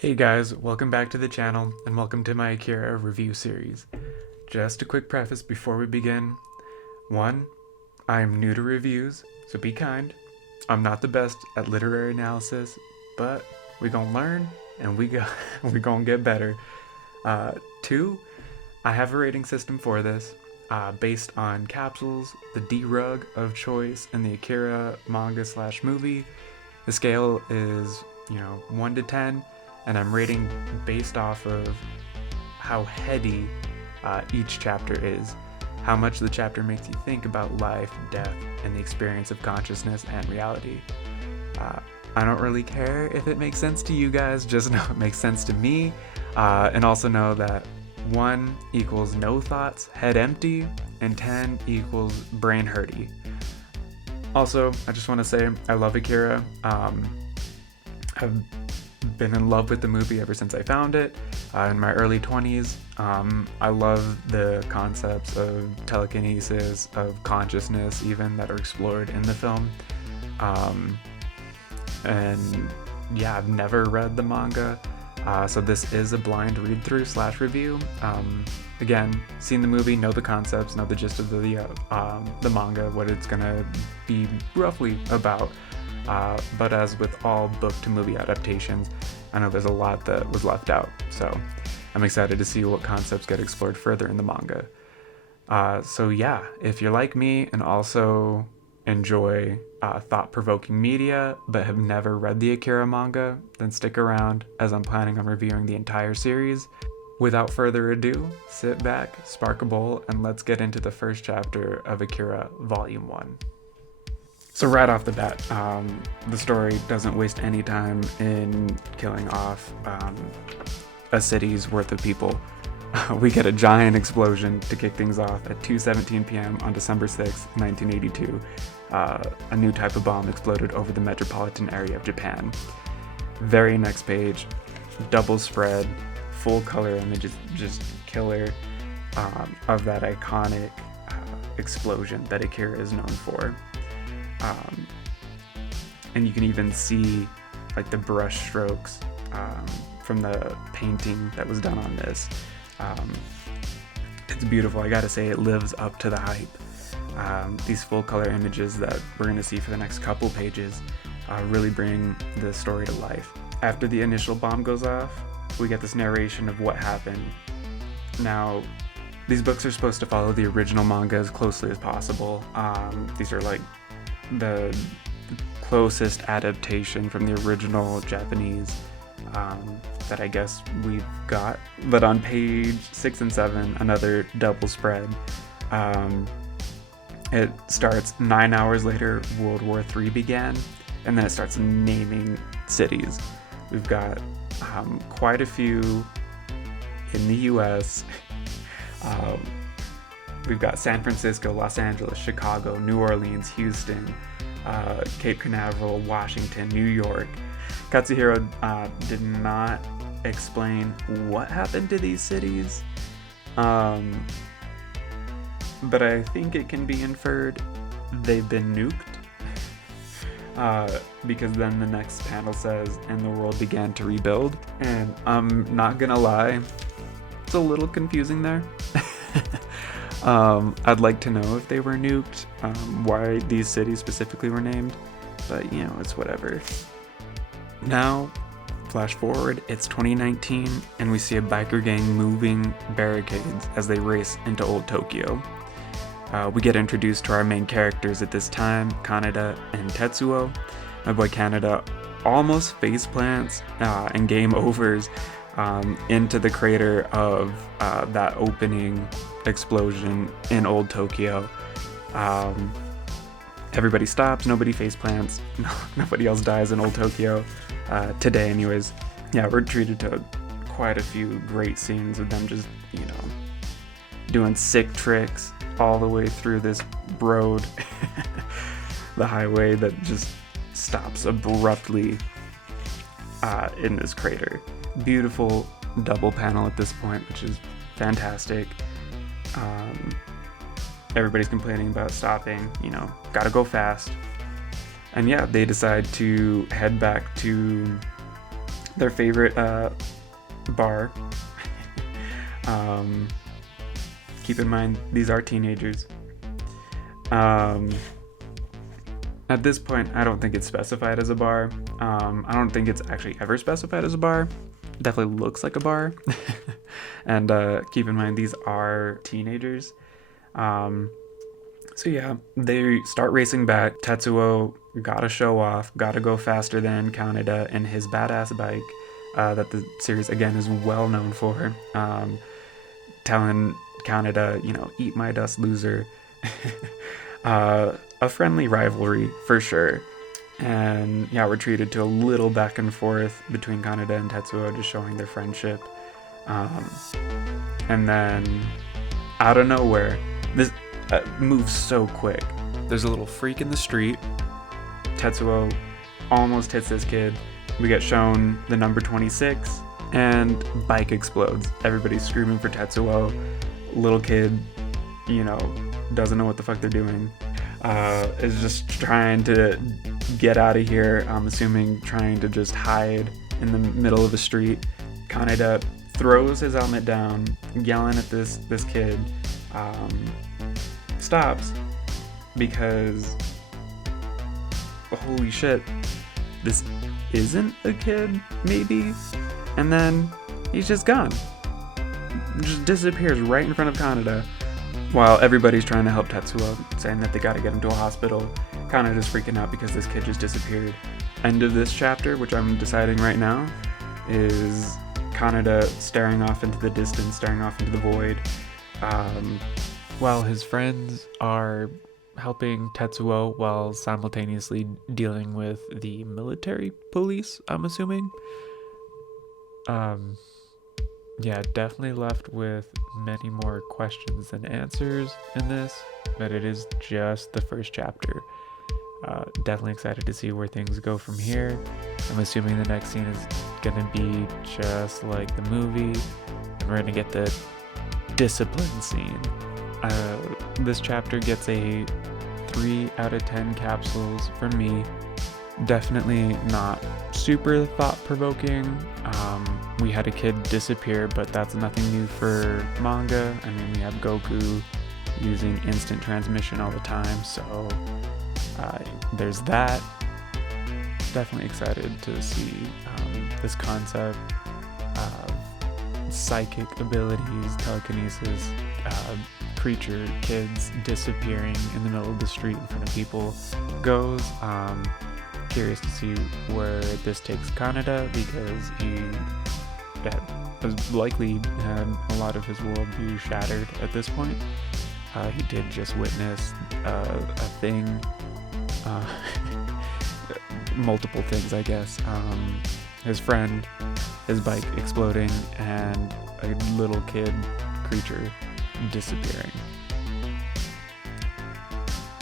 Hey guys, welcome back to the channel and welcome to my Akira review series. Just a quick preface before we begin. 1. I am new to reviews, so be kind. I'm not the best at literary analysis, but we gonna learn and we gonna get better. 2. I have a rating system for this, based on capsules, the D-Rug of choice, and the Akira manga/movie. The scale is, 1 to 10, and I'm rating based off of how heady each chapter is, how much the chapter makes you think about life, death, and the experience of consciousness and reality. I don't really care if it makes sense to you guys, just know it makes sense to me, and also know that 1 equals no thoughts, head empty, and 10 equals brain hurty. Also, I just want to say I love Akira. I've been in love with the movie ever since I found it in my early 20s. I love the concepts of telekinesis, of consciousness even, that are explored in the film. And yeah, I've never read the manga, so this is a blind read-through / review. Again, seen the movie, know the concepts, know the gist of the manga, what it's gonna be roughly about. But as with all book to movie adaptations, I know there's a lot that was left out, so I'm excited to see what concepts get explored further in the manga. So yeah, if you're like me and also enjoy thought-provoking media but have never read the Akira manga, then stick around as I'm planning on reviewing the entire series. Without further ado, sit back, spark a bowl, and let's get into the first chapter of Akira Volume 1. So right off the bat, the story doesn't waste any time in killing off a city's worth of people. We get a giant explosion to kick things off at 2:17 p.m. on December 6, 1982. A new type of bomb exploded over the metropolitan area of Japan. Very next page, double spread, full color images, just killer, of that iconic explosion that Akira is known for. And you can even see like the brush strokes from the painting that was done on this. It's beautiful. I gotta say, it lives up to the hype. These full color images that we're gonna see for the next couple pages really bring the story to life. After the initial bomb goes off, we get this narration of what happened. Now, these books are supposed to follow the original manga as closely as possible. These are like the closest adaptation from the original Japanese that I guess we've got. But on page 6 and 7, another double spread. It starts 9 hours later, World War III began, and then it starts naming cities. We've got quite a few in the US. We've got San Francisco, Los Angeles, Chicago, New Orleans, Houston, Cape Canaveral, Washington, New York. Katsuhiro did not explain what happened to these cities, but I think it can be inferred they've been nuked, because then the next panel says, and the world began to rebuild, and I'm not gonna lie, it's a little confusing there. I'd like to know if they were nuked, why these cities specifically were named, but it's whatever. Now, flash forward, it's 2019, and we see a biker gang moving barricades as they race into Old Tokyo. We get introduced to our main characters at this time, Kaneda and Tetsuo. My boy Kaneda almost face plants and game overs into the crater of that opening explosion in Old Tokyo. Everybody stops, nobody face plants, nobody else dies in Old Tokyo today anyways. Yeah, we're treated to quite a few great scenes of them just, doing sick tricks all the way through this road, the highway that just stops abruptly in this crater. Beautiful double panel at this point, which is fantastic. Everybody's complaining about stopping, gotta go fast. And yeah, they decide to head back to their favorite bar. Keep in mind, these are teenagers. At this point, I don't think it's specified as a bar. I don't think it's actually ever specified as a bar. It definitely looks like a bar. And keep in mind, these are teenagers. So yeah, they start racing back. Tetsuo gotta show off, gotta go faster than Kaneda and his badass bike that the series, again, is well known for. Telling Kaneda, eat my dust, loser. A friendly rivalry, for sure. And yeah, we're treated to a little back and forth between Kaneda and Tetsuo, just showing their friendship. And then, out of nowhere, this moves so quick. There's a little freak in the street. Tetsuo almost hits this kid. We get shown the number 26, and bike explodes. Everybody's screaming for Tetsuo. Little kid, doesn't know what the fuck they're doing. Is just trying to get out of here. I'm assuming trying to just hide in the middle of the street. Kaneda throws his helmet down, yelling at this kid. Stops because holy shit, this isn't a kid, maybe? And then he's just gone. Just disappears right in front of Kaneda while everybody's trying to help Tetsuo, saying that they gotta get him to a hospital. Kaneda's freaking out because this kid just disappeared. End of this chapter, which I'm deciding right now, is Kaneda staring off into the distance, staring off into the void, while his friends are helping Tetsuo while simultaneously dealing with the military police, I'm assuming. Yeah, definitely left with many more questions than answers in this, but it is just the first chapter. Definitely excited to see where things go from here. I'm assuming the next scene is gonna be just like the movie, and we're gonna get the discipline scene. This chapter gets a 3 out of 10 capsules from me. Definitely not super thought-provoking. We had a kid disappear, but that's nothing new for manga. I mean, we have Goku using instant transmission all the time, so there's that. Definitely excited to see this concept of psychic abilities, telekinesis, creature kids disappearing in the middle of the street in front of people goes. Curious to see where this takes Kaneda, because he has likely had a lot of his worldview shattered at this point. He did just witness a thing, multiple things, I guess. His friend, his bike exploding, and a little kid creature disappearing.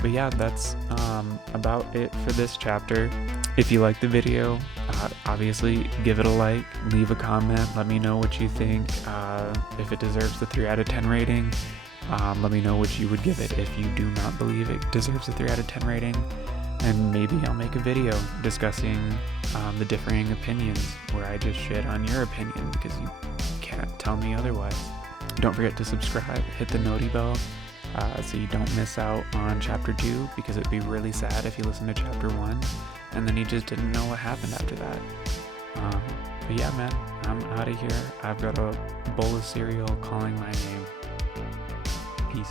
But yeah, that's about it for this chapter. If you like the video, obviously give it a like, leave a comment, let me know what you think. If it deserves the 3 out of 10 rating, let me know what you would give it if you do not believe it deserves a 3 out of 10 rating. And maybe I'll make a video discussing the differing opinions, where I just shit on your opinion because you can't tell me otherwise. Don't forget to subscribe, hit the noti bell, so you don't miss out on chapter 2, because it'd be really sad if you listen to chapter 1 and then you just didn't know what happened after that. But yeah, man, I'm out of here. I've got a bowl of cereal calling my name. Peace.